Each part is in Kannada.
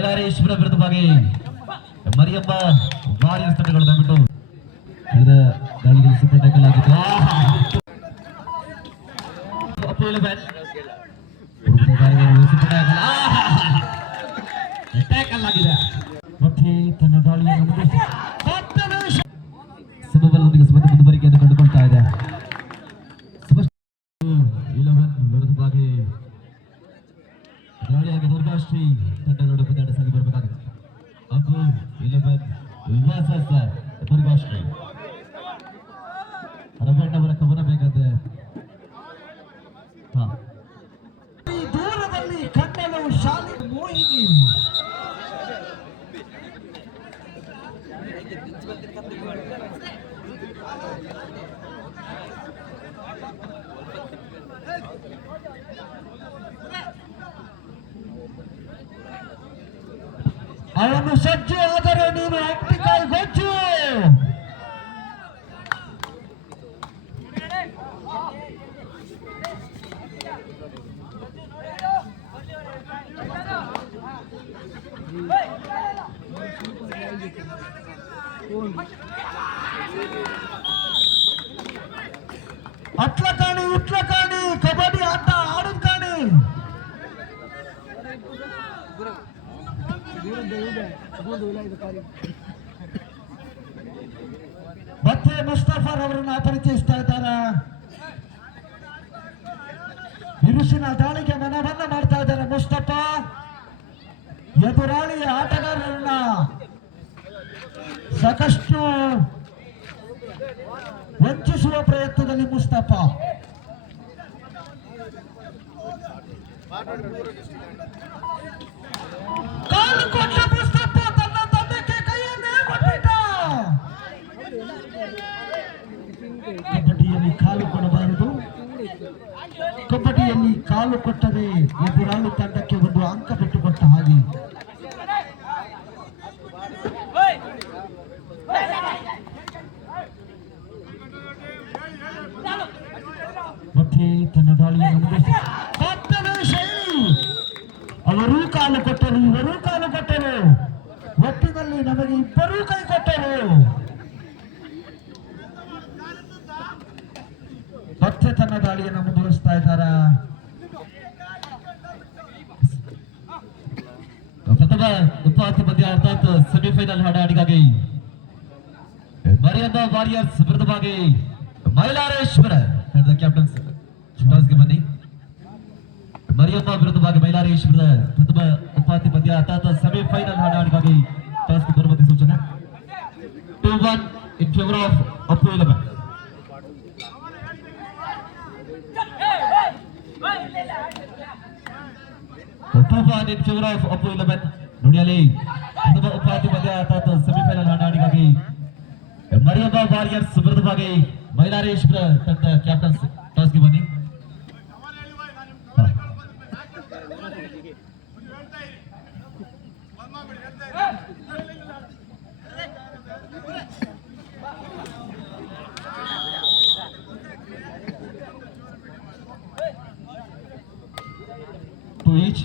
ಮೈಲಾರೇಶ್ವರ ವಿರುದ್ಧವಾಗಿ ಮರಿಯಮ್ಮ ವಾರಿಯರ್ಸ್ ತಂಡಗಳು ದಯವಿಟ್ಟು ಕಳೆದ ದಾಳಿಗೆ ಸೂಪರ್ ಟ್ಯಾಕಲ್ ಆಗಿತ್ತು. ಟ್ಯಾಕಲ್ ಆಗಿದೆ. ಮತ್ತೆ ತನ್ನ ದಾಳಿಯನ್ನು ಸಮಬಲದೊಂದಿಗೆ ಮುಂದುವರಿಕೆಯನ್ನು ಕಂಡುಕೊಳ್ತಾ ಇದೆ. 11 ವಿರುದ್ಧವಾಗಿ ದಾಳಿಯಾಗಿ ದುರ್ಗಾಶ್ರೀ ತಂಡಗಳು ಪಂದ್ಯಾಟ ಸಾಗಿ ಬರಬೇಕಾಗುತ್ತೆ. ಹಾಗೂ 11 ವರ್ಸಸ್ ದುರ್ಗಾಶ್ರೀ ರವಣ್ಣವರ ಕವನ ಬೇಕಂತೆ. ದೂರದಲ್ಲಿ ಕಣ್ಣಲು ಶಾಲೆ ಮೋಹಿನಿ ಅವನು ಸಜ್ಜು ಆದರೆ ನೀನು ಆಪ್ಟಿಕಲ್ ಗೊಜ್ಜು. ಅಟ್ಲ ಕಾಣಿ ಇಟ್ಲ ಕಾಣಿ ಕಬಡ್ಡಿ ಆಟ ಆಡೋದ್ ಕಾಣಿ. ಮತ್ತೆ ಮುಸ್ತಫರ್ ಅವರನ್ನು ಪರಿಚಯಿಸ್ತಾ ಇದ್ದಾರ. ಬಿರುಸಿನ ದಾಳಿಗೆ ಮನವನ್ನ ಮಾಡ್ತಾ ಇದ್ದಾರೆ ಮುಸ್ತಫಾ. ಎದುರಾಳಿಯ ಆಟಗಾರರನ್ನ ಸಾಕಷ್ಟು ವಂಚಿಸುವ ಪ್ರಯತ್ನದಲ್ಲಿ ಮುಸ್ತಫಾ. ಕಾಲು ಕೊಟ್ಟ ಮುಸ್ತಫಾ ತನ್ನ ತಂಡಕ್ಕೆ ಕೈಯನ್ನೇ ಕೊಟ್ಬಿಟ್ಟ. ಕಬಡ್ಡಿಯಲ್ಲಿ ಕಾಲು ಕೊಡಬಾರದು. ಕಬಡ್ಡಿಯಲ್ಲಿ ಕಾಲು ಕೊಟ್ಟರೆ ಎದುರಾಳಿ ತಂಡಕ್ಕೆ ಒಂದು ಅಂಕ ಬಿಟ್ಟುಕೊಟ್ಟ ಹಾಗೆ. ಮತ್ತೆ ತನ್ನ ದಾಳಿಯನ್ನು ಶೈಲಿ. ಅವರು ಕಾಲು ಕೊಟ್ಟರು, ಇವರು ಕಾಲು ಕೊಟ್ಟರು. ಒಟ್ಟಿನಲ್ಲಿ ನಮಗೆ ಇಬ್ಬರೂ ಕೈ ಕೊಟ್ಟರು. ಮತ್ತೆ ತನ್ನ ದಾಳಿಯನ್ನು ಮುಂದುವರಿಸ್ತಾ ಇದ್ದಾರ. ಪ್ರಥಮ ಉಪಾಂತ್ಯ ಪಂದ್ಯ ಅರ್ಥಾತ್ ಸೆಮಿಫೈನಲ್ ಹಣಾಡಿಗಾಗಿ ಮರಿಯಮ್ಮ ವಾರಿಯರ್ಸ್ ವಿರುದ್ಧವಾಗಿ ಮೈಲಾರೇಶ್ವರ ತಂಡದ ಕ್ಯಾಪ್ಟನ್ಸ್ ಟಾಸ್ಗೆ ಬನ್ನಿ. ಮರಿಯಮ್ಮ ವಿರುದ್ಧವಾಗಿ ಮೈಲಾರೇಶ್ವರದ ಪ್ರಥಮ ಉಪಾಂತ್ಯ ಪಂದ್ಯ ಅರ್ಥಾತ್ ಸೆಮಿಫೈನಲ್ ಹಣಾಡಿಗಾಗಿ ಟಾಸ್ಗೆ ಬರುವಂತೆ ಸೂಚನೆ. 2-1 in favour of Appu 11. in favor of Oppo 11. ನೋಡಿ ಅಲ್ಲಿ ಪ್ರಥಮ ಉಪಾಂತ್ಯ ಪಂದ್ಯ ಅರ್ಥಾತ್ ಸೆಮಿಫೈನಲ್ ಹಣಾಡಿಗಾಗಿ ಮರಿಯಮ್ಮ ವಾರಿಯರ್ಸ್ ವಿರುದ್ಧವಾಗಿ ಮೈಲಾರೇಶ್ವರ ತಂಡ ಕ್ಯಾಪ್ಟನ್ಸ್ ಟಾಸ್ಗೆ ಬನ್ನಿ. To each.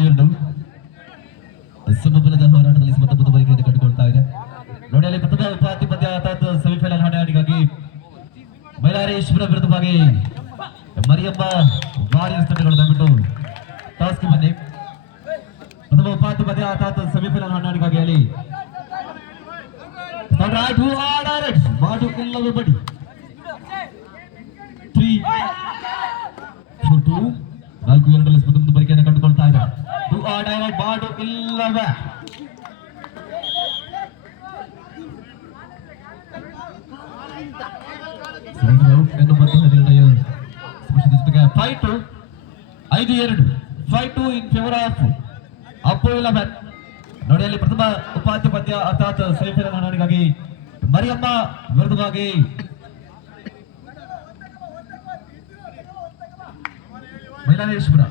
ಎರಡು ಸಮಬಲದ ಹೋರಾಟದಲ್ಲಿ ಮುಂದುವರಿಕೆಯನ್ನು ಕಂಡುಕೊಳ್ತಾ ಇದೆ. ನೋಡಿ ಅಲ್ಲಿ ಪ್ರಥಮ ಉಪಾಂತ್ಯ ಪಂದ್ಯ ಅರ್ಥಾತ್ ಸೆಮಿಫೈನಲ್ ಹಣಾಡಿಗಾಗಿ ಮೈಲಾರೇಶ್ವರ ವಿರುದ್ಧವಾಗಿ ಮರಿಯಮ್ಮ ವಾರಿಯರ್ಸ್ ತಂಡಗಳು ದಯವಿಟ್ಟು ಟಾಸ್ಗೆ ಬನ್ನಿ. ಪ್ರಥಮ ಉಪಾಂತ್ಯ ಪಂದ್ಯ ಅರ್ಥಾತ್ ಸೆಮಿಫೈನಲ್ ಹಣಾಡಿಗಾಗಿ ಅಲ್ಲಿ ಮಾಡುತ್ತಿಲ್ಲವೇ ಬಡಿ 3-2 4-2 ಮುಂದುವರಿಕೆಯನ್ನು ಕಂಡುಕೊಳ್ತಾ ಇದೆ. ಮಾಡು ಇಲ್ಲವೇ ಎನ್ನುವಂತಹ ನಿರ್ಣಯ ಸ್ಪಷ್ಟದ ಜೊತೆಗೆ 5-2 5-2 5-2 ಇನ್ ಫೇವರ್ ಆಫ್ ಅಪ್ಪು 11. ನೋಡಿ ಅಲ್ಲಿ ಪ್ರಥಮ ಉಪಾಂತ್ಯ ಪಂದ್ಯ ಅರ್ಥಾತ್ ಸೆಮಿಫೈನಲ್ ಹಣಾಣಿಗಾಗಿ ಮರಿಯಮ್ಮ ವಿರುದ್ಧವಾಗಿ Mylareshwara.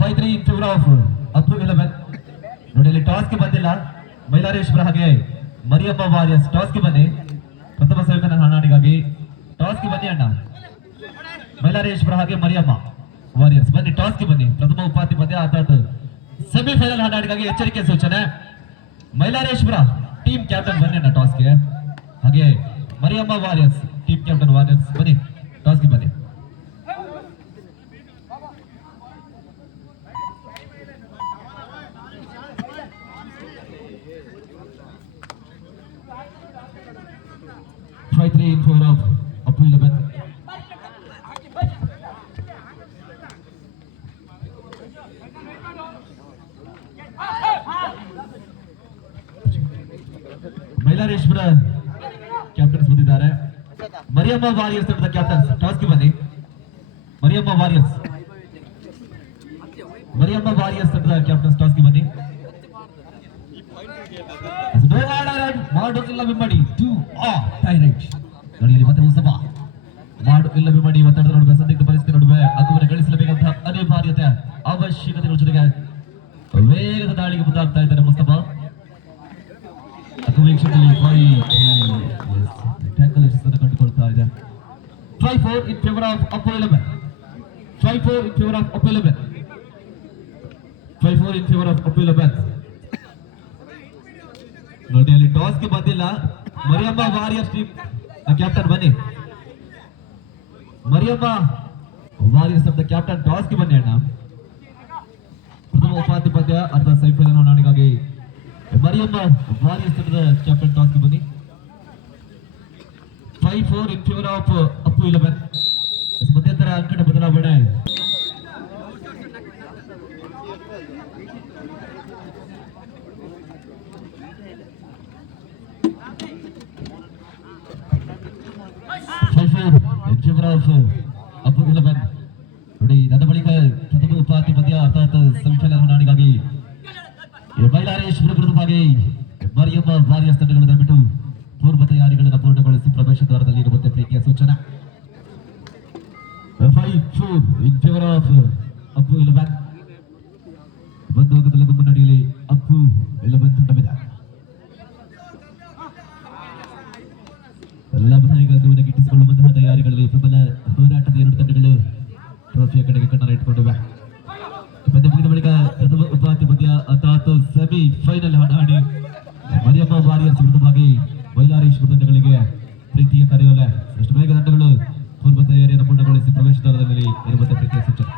Five-three in favor of Appu 11. ನೋಡಿ ಅಲ್ಲಿ ಟಾಸ್ಗೆ ಬಂದಿಲ್ಲ ಮೈಲಾರೇಶ್ವರ ಹಾಗೆ ಮರಿಯಮ್ಮ ವಾರಿಯರ್ಸ್. ಟಾಸ್ಗೆ ಬನ್ನಿ, ಪ್ರಥಮ ಸೆಮಿಫೈನಲ್ ಹಣಾಣಿಗಾಗಿ ಟಾಸ್ಗೆ ಬನ್ನಿ ಅಣ್ಣ. ಮೈಲಾರೇಶ್ವರ ಹಾಗೆ ಮರಿಯಮ್ಮ ವಾರಿಯರ್ಸ್ ಬನ್ನಿ, ಟಾಸ್ಗೆ ಬನ್ನಿ. ಪ್ರಥಮ ಉಪಾಂತ್ಯ ಪಂದ್ಯ ಅರ್ಥಾತ್ ಸೆಮಿಫೈನಲ್ ಹಣಾಣಿಗಾಗಿ ಎಚ್ಚರಿಕೆ ಸೂಚನೆ. ಮೈಲಾರೇಶ್ವರ ಟೀಮ್ ಕ್ಯಾಪ್ಟನ್ ಬನ್ನಿ ಅಣ್ಣ ಟಾಸ್ಗೆ, ಹಾಗೆ Mariyamma warriors team captain warriors ಬನ್ನಿ ಟಾಸ್ಗೆ ಬನ್ನಿ. Five-three in favor of Appu 11. Mylareshwara captains ಬಂದಿದ್ದಾರೆ. ಮರಿಯಮ್ಮ ವಾರಿಯರ್ಸ್ ತಂಡದ ಕ್ಯಾಪ್ಟನ್ಸ್ ಟಾಸ್ಗೆ ಬನ್ನಿ. ಮರಿಯಮ್ಮ ವಾರಿಯರ್ಸ್ ತಂಡದ ಕ್ಯಾಪ್ಟನ್ಸ್ ಟಾಸ್ಗೆ ಬನ್ನಿ. ಮಾಡು ಇಲ್ಲ ಬಿಮ್ಮಡಿ ನಡೆಯಲಿ ಮತ್ತೆ ಉತ್ಸವ. ಮಾಡು ಇಲ್ಲ ಬಿಮ್ಮಡಿ ಒತ್ತಡದ ನಡುವೆ, ಸಂದಿಗ್ಧ ಪರಿಸ್ಥಿತಿ ನಡುವೆ ಅಗುವರೆ ಗಳಿಸಲೇಬೇಕಂತಹ ಅನಿವಾರ್ಯತೆ ಅವಶ್ಯಕತೆಗಳ ಜೊತೆಗೆ ವೇಗದ ದಾಳಿಗೆ ಮುಂದಾಗ್ತಾ ಇದ್ದಾರೆ ಮುಸ್ತಫಾ. ಅಗು ವೀಕ್ಷಣೆಯಲ್ಲಿ ಟ್ಯಾಕಲ್ ಯಶಸ್ಸನ್ನು ಕಂಡುಕೊಳ್ತಾ ಇದೆ. 5-4 in favor of Appu 11. 5-4 in favor of Appu 11. 5-4 in favor of Appu 11. ನೋಡಿ ಅಲ್ಲಿ ಟಾಸ್ಗೆ ಬಂದಿಲ್ಲ ಮರಿಯಮ್ಮ ವಾರಿಯರ್ಸ್ ಟೀಮ್ ಕ್ಯಾಪ್ಟನ್ ಬನ್ನಿ. ಮರಿಯಮ್ಮ ವಾರಿಯರ್ಸ್ ತಂಡದ ಕ್ಯಾಪ್ಟನ್ ಟಾಸ್ಗೆ ಬನ್ನಿ ಅಣ್ಣ. ಪ್ರಥಮ ಉಪಾಂತ್ಯ ಪಂದ್ಯ ಅರ್ಧ ಸೆಮಿಫೈನಲ್ ಹಣಾಣಿಗಾಗಿ ಮರಿಯಮ್ಮ ವಾರಿಯರ್ಸ್ ತಂಡದ ಕ್ಯಾಪ್ಟನ್ ಟಾಸ್ಗೆ ಬನ್ನಿ. 5-4 in favor of Appu 11. ಮಧ್ಯಂತರ ಅಂಕಣ ಬದಲಾವಣೆ. Appu 11. ನೋಡಿ ನನ್ನ ಬಳಿಕ ಪ್ರಥಮ ಉಪಾಂತ್ಯ ಪಂದ್ಯ ಅರ್ಥಾತ್ ಸೆಮಿಫೈನಲ್ ಹಣಾಣಿಗಾಗಿ ಮೈಲಾರೇಶ್ವರ ವಿರುದ್ಧವಾಗಿ ಮರಿಯಮ್ಮ ವಾರಿಯರ್ಸ್ ತಂಡಗಳನ್ನು ಬಿಟ್ಟು ಪೂರ್ವ ತಯಾರಿಗಳನ್ನು ಪೂರ್ಣಗೊಳಿಸಿ ಪ್ರವೇಶ ದ್ವಾರದಲ್ಲಿ ಇರುವಂತೆ ಪ್ರೀತಿಯ ಸೂಚನೆ. 5-4 in favor of Appu 11. ಒಂದು ಅಂಕದ ಲಘು ಮುನ್ನಡೆಯಲ್ಲಿ Appu 11 ತಂಡವಿದೆ. ಎಲ್ಲ ಬದಲಿಗಳನ್ನು ಗಿಟ್ಟಿಸಿಕೊಳ್ಳುವಂತಹ ತಯಾರಿಗಳಲ್ಲಿ ಪ್ರಬಲ ಹೋರಾಟದ ಎರಡು ತಂಡಗಳು ಟ್ರೋಫಿಯ ಕಡೆಗೆ ಕಣ್ಣನ್ನು ಇಟ್ಟುಕೊಂಡಿವೆ. ಪಂದ್ಯ ಮುಗಿದ ಬಳಿಕ ಪ್ರಥಮ ಉಪಾಂತ್ಯ ಪಂದ್ಯ ಅರ್ಥಾತ್ ಸೆಮಿ ಫೈನಲ್ ಹಣಾಹಣಿ ಮರಿಯಮ್ಮ ವಾರಿಯರ್ಸ್ ವಿರುದ್ಧವಾಗಿ ಮೈಲಾರೇಶ್ವರ ತಂಡಗಳಿಗೆ ಪ್ರೀತಿಯ ಕರೆಯೋಲೆ. ಅಷ್ಟು ಬೇಗ ತಂಡಗಳು ಪೂರ್ವ ತಯಾರಿಯನ್ನು ಪೂರ್ಣಗೊಳಿಸಿ ಪ್ರವೇಶ ದ್ವಾರದಲ್ಲಿ ಇರುವಂತಹ ಪ್ರೀತಿಯ ಸೂಚನೆ.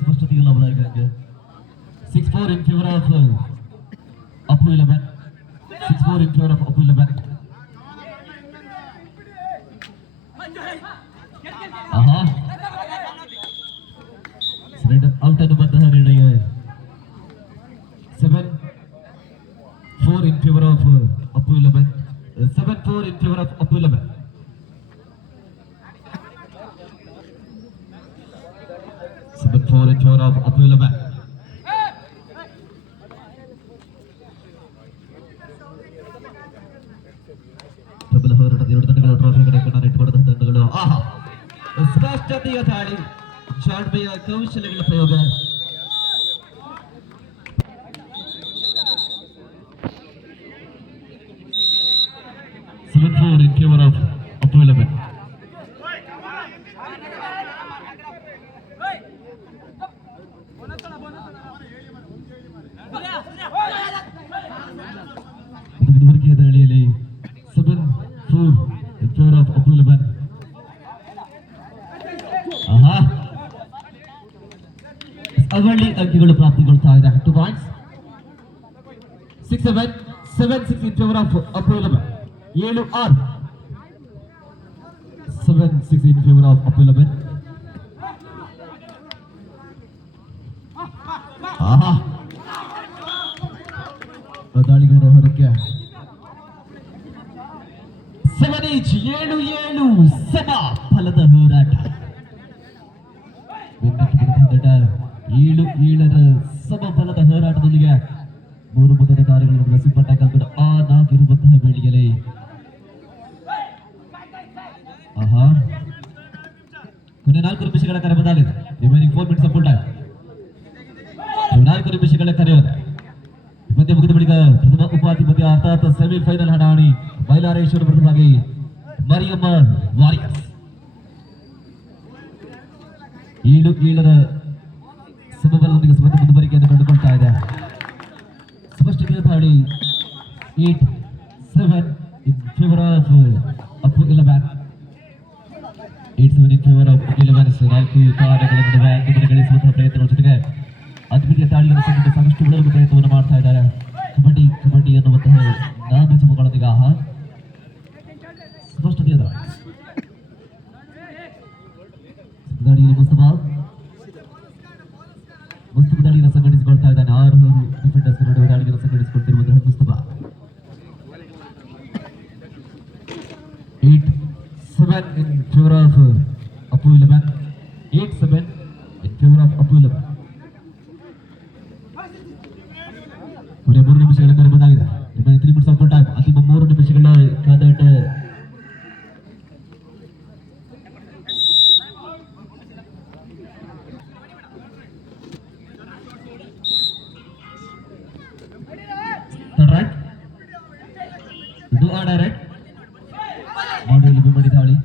ಸ್ಪಷ್ಟತೆ ಇಲ್ಲ ಬದಲಾಗಿ 6-4 in favor of Appu 11. 6-4 in favor of Appu 11. Out ಅನ್ನುವಂತಹ ನಿರ್ಣಯ. 7-4 in favor of Appu 11. 7-4 in favor of Appu 11. 7-4 in favor of Appu 11. ಪ್ರಬಲ ಹೋರಾಟದ ಎರಡು ತಂಡಗಳು ಟ್ರೋಫಿ ಕಡೆ ಕಣ್ಣನ್ನು ಇಟ್ಟುಕೊಂಡ ತಂಡಗಳು. ಸ್ಪಷ್ಟತೆಯ ದಾಳಿ, ಜಾಣ್ಮೆಯ ಕೌಶಲ್ಯಗಳ ಪ್ರಯೋಗ. in favor of Appu 11. ಅವಳಿ ಅಂಕಿಗಳು ಪ್ರಾಪ್ತಿಗೊಳ್ತಾ ಇದೆ. 2 points 6-7 7-6 in favor of Apu 11. 7-6 7-6 in favor of Apu 11. ಆಹಾ ದಾಳಿಗಾರ ಹೊರಕ್ಕೆ 7-7 ಸಮ ಫಲದ ಹೋರಾಟ. 7-7 ಸಮ ಫಲದ ಹೋರಾಟದೊಂದಿಗೆ 3 ಮೊದಲ ದಾರಿಗಳನ್ನು ಸೂಪರ್ ಟ್ಯಾಕಲ್ ಕೂಡ ಆನ್ ಆಗಿರುವಂತಹ ವೇಳೆಯಲ್ಲಿ ಆಹಾ ಕೊನೆ 4 ನಿಮಿಷಗಳ ಕರೆ ಬದಲಾಗಿದೆ. Remaining 4 minutes of time. 4 ನಿಮಿಷಗಳ ಕರೆಯೋದೆ. ಪಂದ್ಯ ಮುಗಿದ ಬಳಿಕ ಪ್ರಥಮ ಉಪಾಧಿಪತಿ ಅರ್ಥಾತ್ ಸೆಮಿಫೈನಲ್ ಹಣಾಹಣಿ ಬೈಲಾರೇಶ್ವರ ವಿರುದ್ಧವಾಗಿ ಮರಿಯಮ್ಮ ವಾರಿಯರ್ಸ್. 7-7 ಸಮಬಲದೊಂದಿಗೆ ಸ್ಪರ್ಧೆ ಮುಂದುವರಿಕೆಯನ್ನು ಕಂಡುಕೊಳ್ತಾ ಇದೆ. ಸ್ಪಷ್ಟತೆಯ ದಾಳಿ 8-7 in favor of Apu 11. 8-7 in favor of Apu 11. 4 ಕಾರ್ಯಗಳ ನಡುವೆ ಅಂಕಗಳನ್ನು ಗಳಿಸುವಂತಹ ಪ್ರಯತ್ನಗಳ ಜೊತೆಗೆ ಅದ್ವಿತೀಯ ದಾಳಿಯನ್ನು ಸಂಘಟನೆ ಸಾಕಷ್ಟು ಉಳಿದ ಪ್ರಯತ್ನವನ್ನು ಮಾಡ್ತಾ ಇದ್ದಾರೆ. ಕಬಡ್ಡಿ ಎನ್ನುವಂತಹ ನಾಮಜಪಗಳೊಂದಿಗೆ ಆಹಾ ಸ್ಪಷ್ಟತೆಯ ದಾಳಿಯಲ್ಲಿ ಮುಸ್ತಫಾ ದಾಳಿಯನ್ನು ಸಂಘಟಿಸಿಕೊಳ್ತಾ ಇದ್ದಾನೆ. 6 ಡಿಫೆಂಡರ್ಸ್ ನಡುವೆ ದಾಳಿಯನ್ನು ಸಂಘಟಿಸಿಕೊಳ್ತಿರುವಂತಹ Mustafa. 8-7 in favor of Apu 11. 8-7 in favor of Apu 11. 3 ನಿಮಿಷಗಳ ಕರೆ ಬಂದಾಗಿದೆ. 3 ಮಿನಿಟ್ಸ್ ಆಫ್ ಟೈಮ್. ಅಂತಿಮ 3 ನಿಮಿಷಗಳ ಕಾದಾಟ. ರೈಟ್ ಇದು ಡೈರೆಕ್ಟ್ ಮಾಡುವಲ್ಲಿ ಬಿಮ್ಮಡಿ ದಾಳಿ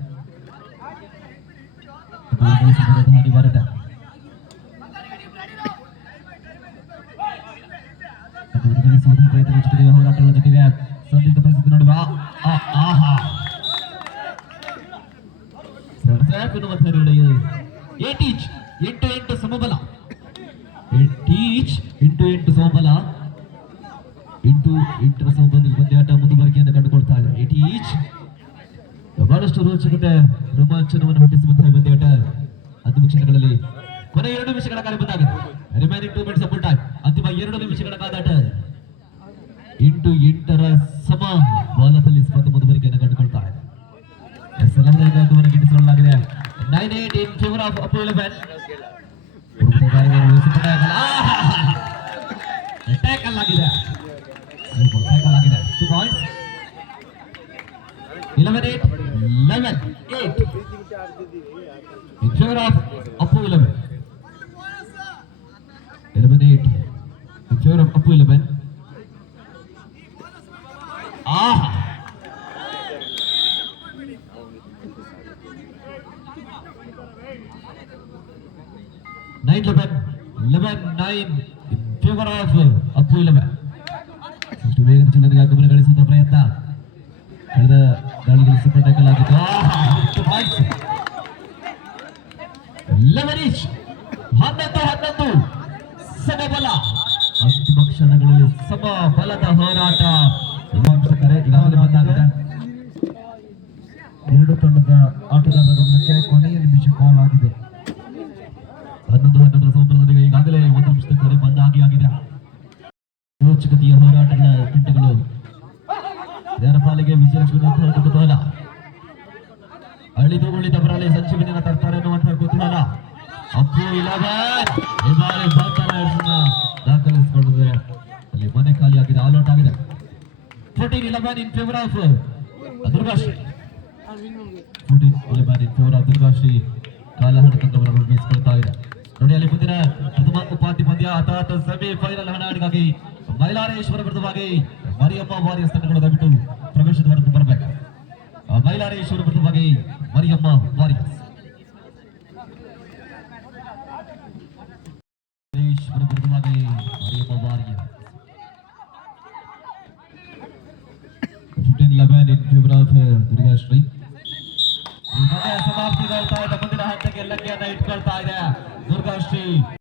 ಅನಿವಾರ್ಯತೆ. ಪ್ರಯತ್ನ ಜೊತೆಗೆ ಹೋರಾಟಗಳ ಜೊತೆಗೆ ಸಂದಿಗ್ಧ ಪರಿಸ್ಥಿತಿ ನೋಡುವ ಆಹಾ 8-8 ಸಮಬಲ. 8-8 ಸಮಬಲ. 8-8 ಸಮಬಲದಲ್ಲಿ ಪಂದ್ಯಾಟ ಮುಂದುವರಿಕೆಯನ್ನು ಕಂಡುಕೊಳ್ತಾ ಇದೆ. 8-8 ಬಹಳಷ್ಟು ರೋಚಕತೆ ರೋಮಾಂಚನವನ್ನು ಹುಟ್ಟಿಸುವಂತಹ ಪಂದ್ಯಾಟ. 10 ಕ್ಷಣಗಳಲ್ಲಿ ಕೊನೆ 2 ನಿಮಿಷಗಳ ಕಾಲ ಬಂದಾಗಿದೆ. Remaining 2 minutes of time. ಅಂತಿಮ 2 ನಿಮಿಷಗಳ ಕಾದಾಟ. 8-8 ಸಮ ಬಾಲದಲ್ಲಿ ಸ್ಪರ್ಧೆ ಮುಂದುವರಿಕೆಯನ್ನು ಕಂಡುಕೊಳ್ತಾ ಇದೆ. ಗಿಟ್ಟಿಸಿಕೊಳ್ಳಲಾಗಿದೆ. 9-8 in favor of Apu 11. Tackle ಆಗಿದೆ. 2 points 11-8 in favor of Apu 11. 11-8 in favor of Apu 11. ಆಹಾ 9-9 in favor of Apu 11. ಅಷ್ಟು ವೇಗದ ಚಲನೆಗೆ ಆಗಮನ ಗಳಿಸುವಂತಹ ಪ್ರಯತ್ನ. ಕಳೆದ ದಾಳಿಗಳು ಸೂಪರ್ ಟ್ಯಾಕಲ್ ಆಗಿತ್ತು. 11 ಸಮಬಲ. ಅಂತಿಮ ಕ್ಷಣಗಳಲ್ಲಿ ಸಮ ಬಲದ ಹೋರಾಟ. ಕರೆ ಈಗಾಗಲೇ ಬಂದಾಗಿದೆ. 2 ತಂಡದ ಆಟಗಾರರ ಗಮನಕ್ಕೆ ಕೊನೆಯ ನಿಮಿಷ ಕಾಲ್ ಆಗಿದೆ. 11 ಸಮಬಲದೊಂದಿಗೆ ಈಗಾಗಲೇ 1 ನಿಮಿಷದ ಕರೆ ಬಂದಾಗಿ ಆಗಿದೆ. ರೋಚಕತೆಯ ಹೋರಾಟಗಳ ತಿಂಟಗಳು ಇದರ ಪಾಲಿಗೆ ವಿಜಯಲಕ್ಷ್ಮಿ ಕುತೂಹಲ. ಅಳಿದು ಉಳಿದ ಬರಲಿ ಸಂಜೀವಿನ ತರ್ತಾರೆ ಅನ್ನುವಂತಹ ಕುತೂಹಲ. Apu 11 ಈ ಬಾರಿ ದಾಖಲಿಸಿಕೊಂಡಿದೆ. ಅಲ್ಲಿ ಮನೆ ಖಾಲಿ ಆಗಿದೆ. ಆಲ್ ಔಟ್ ಆಗಿದೆ. 14-11 in favor of Durgashree. 14-11 in favor of Durgashree ಕಾಲಹರಣ ತಂತ್ರವನ್ನು ರೂಪಿಸಿಕೊಳ್ತಾ ಇದೆ. ನೋಡಿ ಅಲ್ಲಿ ಮುಂದಿನ ಪ್ರಥಮ ಉಪಾಧಿ ಪಂದ್ಯ ಅರ್ಥಾತ್ ಸೆಮಿಫೈನಲ್ ಹಣಾಹಣಿಗಾಗಿ ಬೈಲಾರೇಶ್ವರ ವಿರುದ್ಧವಾಗಿ ಮರಿಯಮ್ಮ ವಾರಿಯರ್ಸ್ ತಂಡಗಳು ದಯವಿಟ್ಟು ಪ್ರವೇಶದ ಹೊರತು ಬರಬೇಕು. ಬೈಲಾರೇಶ್ವರ ವಿರುದ್ಧವಾಗಿ ಮರಿಯಮ್ಮ ವಾರಿಯರ್ಸ್. ವಿರುದ್ಧವಾಗಿ Mariyamma warriors. 15-11 in favor of Durgashree. ಸಮಾಪ್ತಿಗೊಳ್ತಾ ಇದೆ. ಮುಂದಿನ ಹಂತಕ್ಕೆ ಲಗ್ಗೆಯನ್ನು ಇಟ್ಕೊಳ್ತಾ ಇದೆ ದುರ್ಗಾಶ್ರೀ.